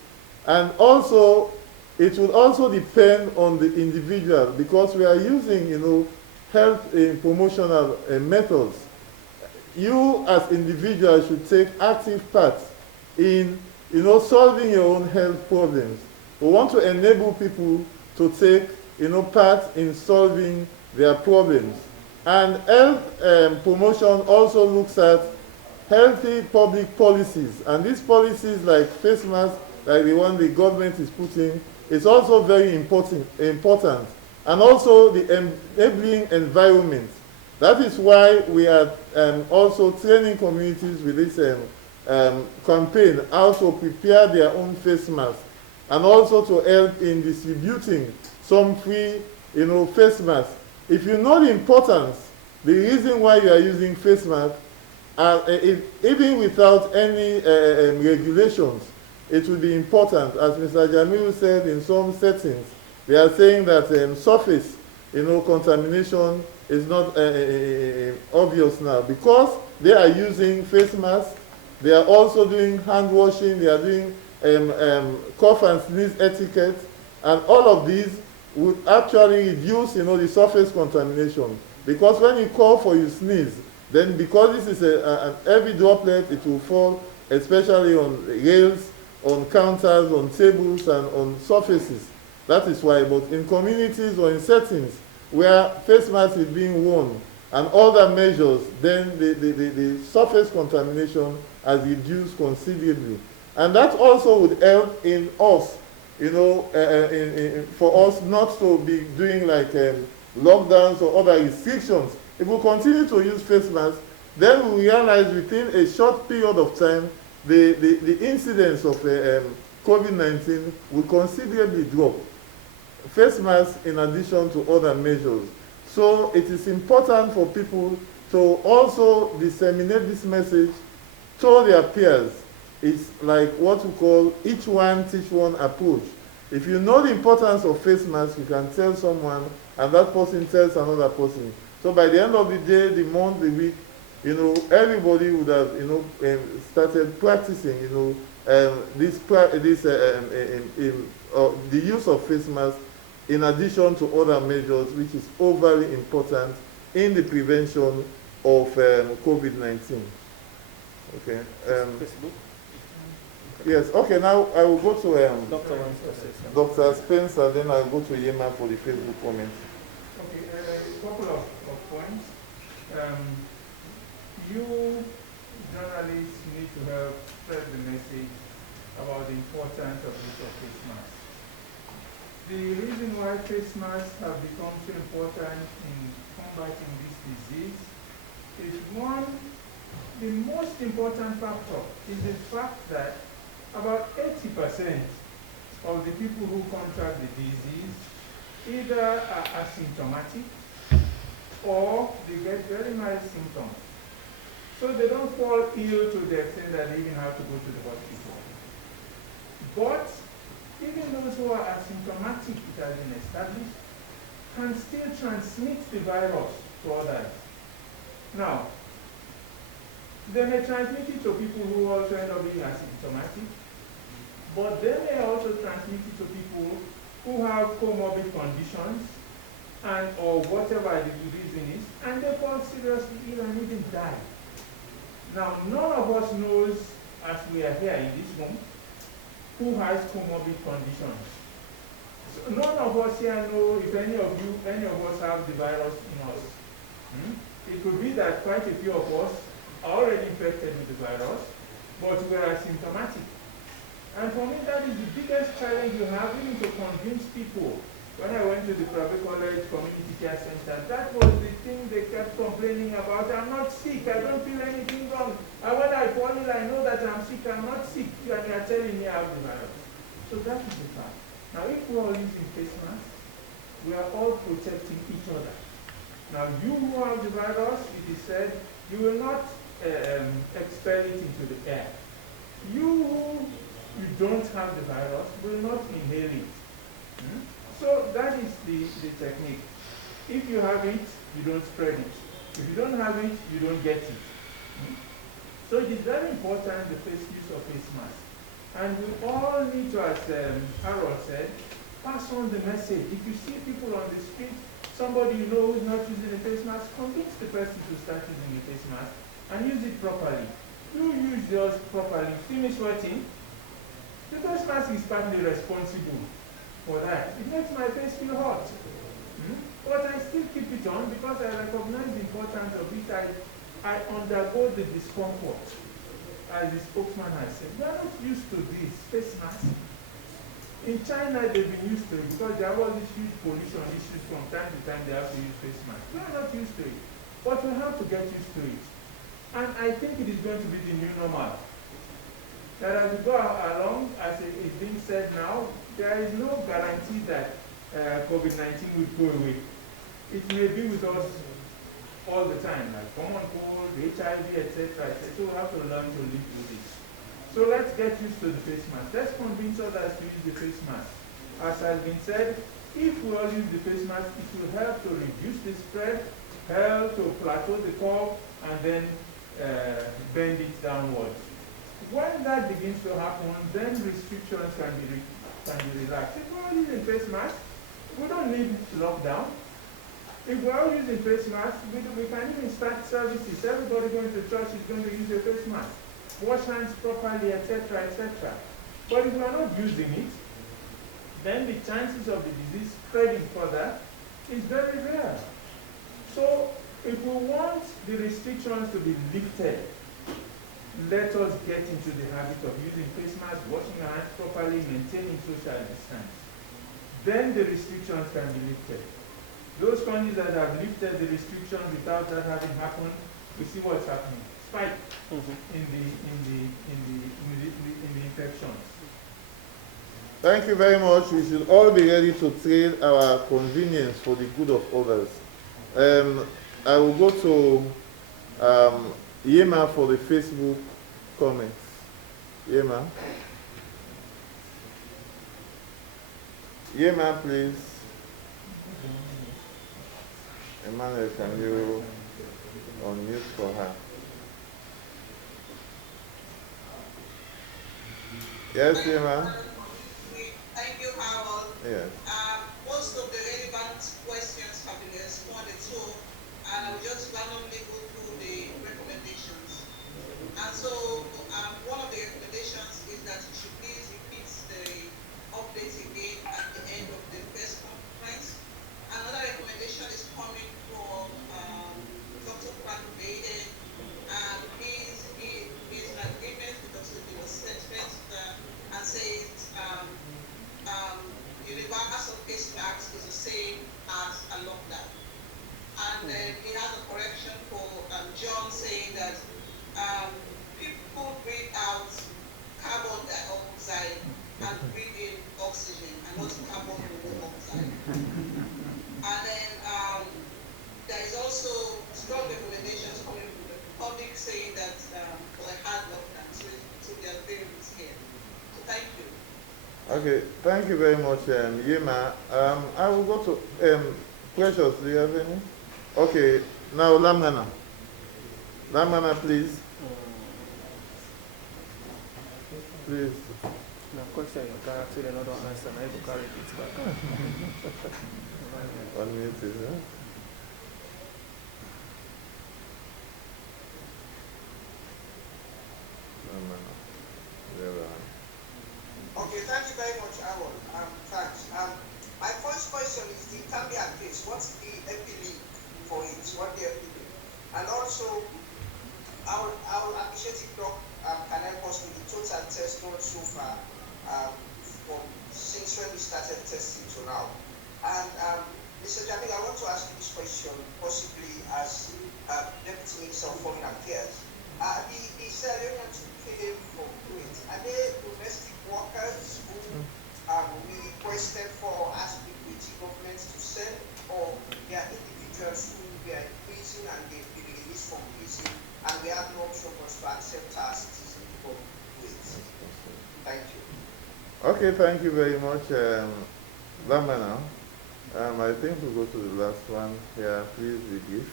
And also, it will also depend on the individual, because we are using, health promotional methods. You as individuals should take active part in, solving your own health problems. We want to enable people to take, part in solving their problems. And health promotion also looks at healthy public policies. And these policies like face masks, like the one the government is putting, is also very important and also the enabling environment. That is why we are also training communities with this campaign, how to prepare their own face masks, and also to help in distributing some free, face masks. If you know the importance, the reason why you are using face masks, even without any regulations, it will be important. As Mr. Jamilu said, in some settings, they are saying that surface, contamination is not obvious now because they are using face masks. They are also doing hand washing. They are doing cough and sneeze etiquette, and all of these would actually reduce, the surface contamination. Because when you cough or you sneeze, then because this is an heavy droplet, it will fall, especially on rails, on counters, on tables, and on surfaces. That is why. But in communities or in settings where face mask is being worn and other measures, then the surface contamination has reduced considerably. And that also would help in us, for us not to be doing like lockdowns or other restrictions. If we continue to use face masks, then we realize within a short period of time, the incidence of COVID-19 will considerably drop. Face masks in addition to other measures. So it is important for people to also disseminate this message to their peers. It's like what we call each one teach one approach. If you know the importance of face masks, you can tell someone, and that person tells another person. So by the end of the day, the month, the week, everybody would have, started practicing, the use of face masks in addition to other measures, which is overly important in the prevention of COVID-19. Okay. Facebook? Yes, okay, now I will go to Dr. Spencer, then I'll go to Yema for the Facebook comments. Okay, a couple of points. You journalists need to help spread the message about the importance of use of face masks. The reason why face masks have become so important in combating this disease is the most important factor is the fact that about 80% of the people who contract the disease either are asymptomatic or they get very mild symptoms. So they don't fall ill to the extent that they even have to go to the hospital. But even those who are asymptomatic, it has been established, can still transmit the virus to others. Now, they may transmit it to people who also end up being asymptomatic, but they may also transmit it to people who have comorbid conditions or whatever the reason is, and they fall seriously ill and even die. Now, none of us knows, as we are here in this room, who has comorbid conditions. So none of us here know if any of us have the virus in us. It could be that quite a few of us are already infected with the virus, but we are asymptomatic. And for me, that is the biggest challenge you have, even to convince people. When I went to the private college community care center, that was the thing they kept complaining about. I'm not sick, I don't feel anything wrong. And when I fall ill, I know that I'm sick, I'm not sick, and you're telling me I have the virus. So that is the fact. Now, if we're all using face masks, we are all protecting each other. Now, you who have the virus, it is said, you will not expel it into the air. You who you don't have the virus will not inhale it. So that is the technique. If you have it, you don't spread it. If you don't have it, you don't get it. So it is very important, the use of face masks. And we all need to, as Harold said, pass on the message. If you see people on the street, somebody you know who is not using a face mask, convince the person to start using a face mask and use it properly. You use yours properly. See me sweating? The face mask is partly responsible for that. It makes my face feel hot. But I still keep it on because I recognize the importance of it. I undergo the discomfort, as the spokesman has said. We are not used to this face mask. In China, they've been used to it because there was these huge pollution issues from time to time. They have to use face masks. We are not used to it, but we have to get used to it. And I think it is going to be the new normal. That as we go along, as it is being said now, there is no guarantee that COVID-19 will go away. It may be with us all the time, like common cold, HIV, etc. So we have to learn to live with it. So let's get used to the face mask. Let's convince others to use the face mask. As has been said, if we all use the face mask, it will help to reduce the spread, help to plateau the curve, and then bend it downwards. When that begins to happen, then restrictions can be relaxed. If we're all using face masks, we don't need lockdown. If we're all using face masks, we can even start services. Everybody going to church is going to use a face mask. Wash hands properly, etc., etc. But if we are not using it, then the chances of the disease spreading further is very rare. So if we want the restrictions to be lifted, let us get into the habit of using face masks, washing our hands properly, maintaining social distance. Then the restrictions can be lifted. Those countries that have lifted the restrictions without that having happened, we see what's happening. Spike in the infections. Thank you very much. We should all be ready to trade our convenience for the good of others. I will go to Yema for the Facebook comments. Yema. Yema, please. Emmanuel, can you unmute for her? Yes, Yema. Thank you, Harold. Yes. Most of the relevant questions have been responded to, and I will just randomly go through the recommendations. And so, one of the recommendations is that you should please repeat the updates again at the end of the first conference. Another recommendation is coming from Dr. Frank Baden, and he's in agreement with Dr. Dino's statement and says universal face masks is the same as a lockdown. And then he has a correction for John saying that people breathe out carbon dioxide and breathe in oxygen and not carbon monoxide. And then there is also strong recommendations coming from the public saying that for a hard lockdown, so they are very scared. So thank you. Okay, thank you very much, Yema. I will go to Precious. Do you have any? Okay, now Lamgana. Lamgana, please. Please. No question, you can actually not answer. I have to carry it back. Unmute it, huh? Okay, thank you very much, Aaron. Thanks. My first question is the Cambia case. What's the epidemic for it? What the epidemic? And also, I will appreciate if Doc can help us with the total test done so far since when we started testing to now. And Mr. Jamil, I want to ask you this question, possibly as Deputy Minister of Foreign Affairs. The Sierra Leoneans who came from Kuwait, are they domestic workers who we requested for asking the government to send, or they are individuals who we are in prison and they've been released from prison and we have no option but to accept our citizens from Kuwait? Thank you. Okay, thank you very much, Lamana. I think we'll go to the last one here. Please, Regis.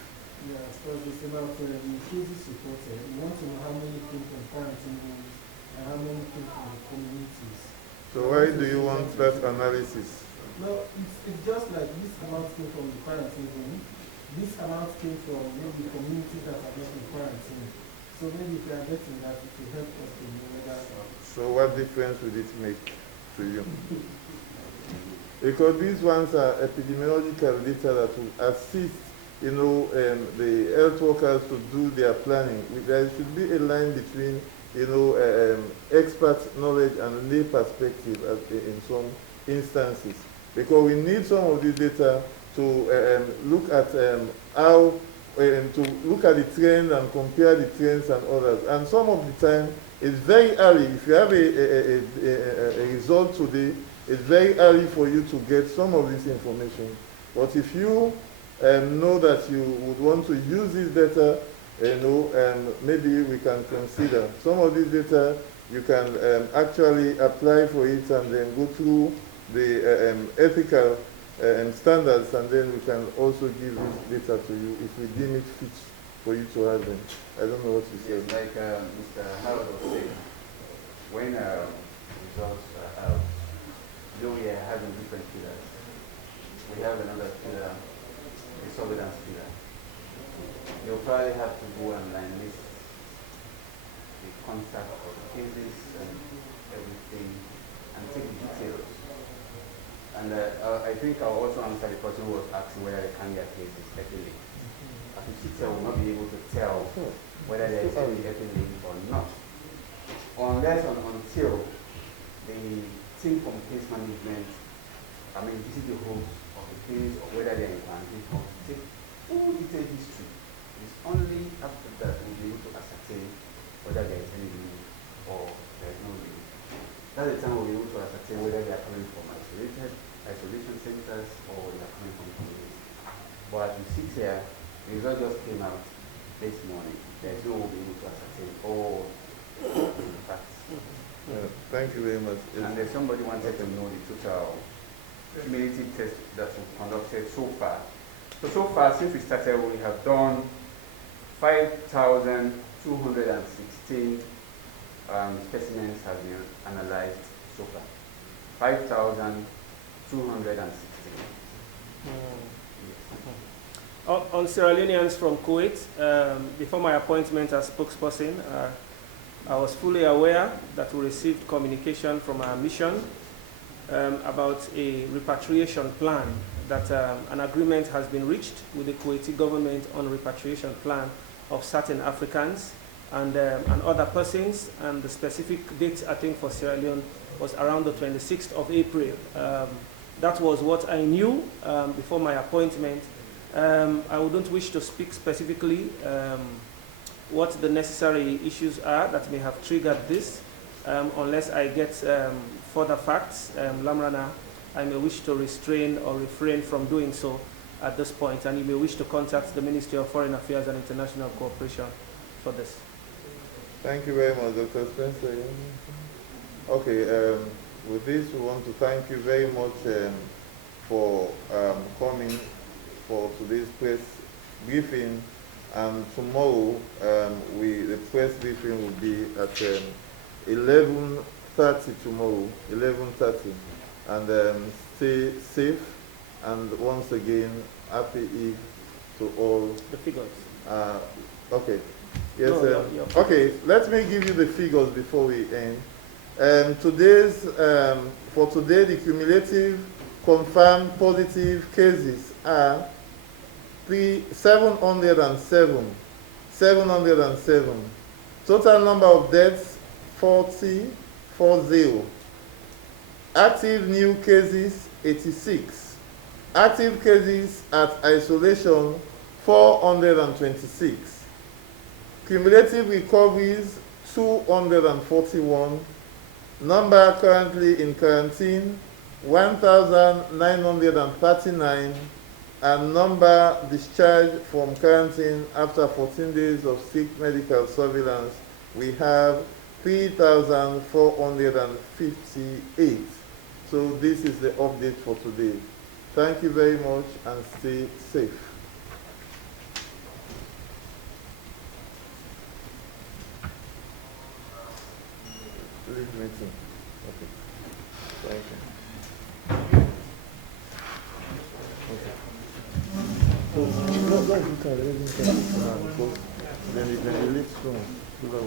Yeah, so it's about cases reported. We want to know how many came from quarantine homes and how many came from the communities. So why do you want that analysis? No, it's just like this amount came from the quarantine home. This amount came from maybe communities that are not in quarantine. So maybe if we are getting that, it will help us to know whether. So what difference would it make to you? Because these ones are epidemiological data that will assist, the health workers to do their planning. There should be a line between expert knowledge and lay perspective in some instances, because we need some of this data to look at how to look at the trend and compare the trends and others. And some of the time, it's very early. If you have a result today, it's very early for you to get some of this information. But if you know that you would want to use this data, maybe we can consider some of this data. You can actually apply for it and then go through the ethical standards, and then we can also give this data to you if we deem it fit for you to have them. I don't know what you say. Yes, like Mr. Harold was saying, when results are out, though we are having different pillars, we have another pillar, the surveillance pillar. You'll probably have to go online, list the contact of the cases and everything, and take the details. And I think I'll also answer the person who was asking whether the Kenya case is ethylene. As a teacher, will not be able to tell whether there is any ethylene or not, unless and until the team from case management, visit the homes of the case or whether they are in quarantine, or take full detailed history. It's only after that we'll be able to ascertain whether there is any link or there is no link. That's the time we'll be able to ascertain whether they are coming from isolation centers or they are coming from communities. But as we sit here, the result just came out this morning. There's no way we'll be able to ascertain all the facts. Thank you very much. And if somebody wanted to know the total cumulative test that we've conducted so far. So far, since we started, we have done 5,216 specimens have been analyzed so far. 5,216. On Sierra Leoneans from Kuwait, before my appointment as spokesperson, I was fully aware that we received communication from our mission about a repatriation plan, that an agreement has been reached with the Kuwaiti government on a repatriation plan of certain Africans and other persons, and the specific date, I think, for Sierra Leone was around the 26th of April. That was what I knew before my appointment. I wouldn't wish to speak specifically what the necessary issues are that may have triggered this, unless I get further facts. Lamrana, I may wish to restrain or refrain from doing so at this point, and you may wish to contact the Ministry of Foreign Affairs and International Cooperation for this. Thank you very much, Dr. Spencer. Okay, with this, we want to thank you very much for coming for today's press briefing. And tomorrow, the press briefing will be at 11:30 tomorrow, 11:30. And stay safe. And once again, happy Eve to all. The figures. Okay. Yes. No, okay. Let me give you the figures before we end. For today, the cumulative confirmed positive cases are 707. 707. Total number of deaths 40. Active new cases 86. Active cases at isolation 426. Cumulative recoveries 241. Number currently in quarantine 1,939, and number discharged from quarantine after 14 days of strict medical surveillance, we have 3,458. So this is the update for today. Thank you very much and stay safe. Leave meeting. Okay. Thank you. Okay. So, no, you can because then you leave soon.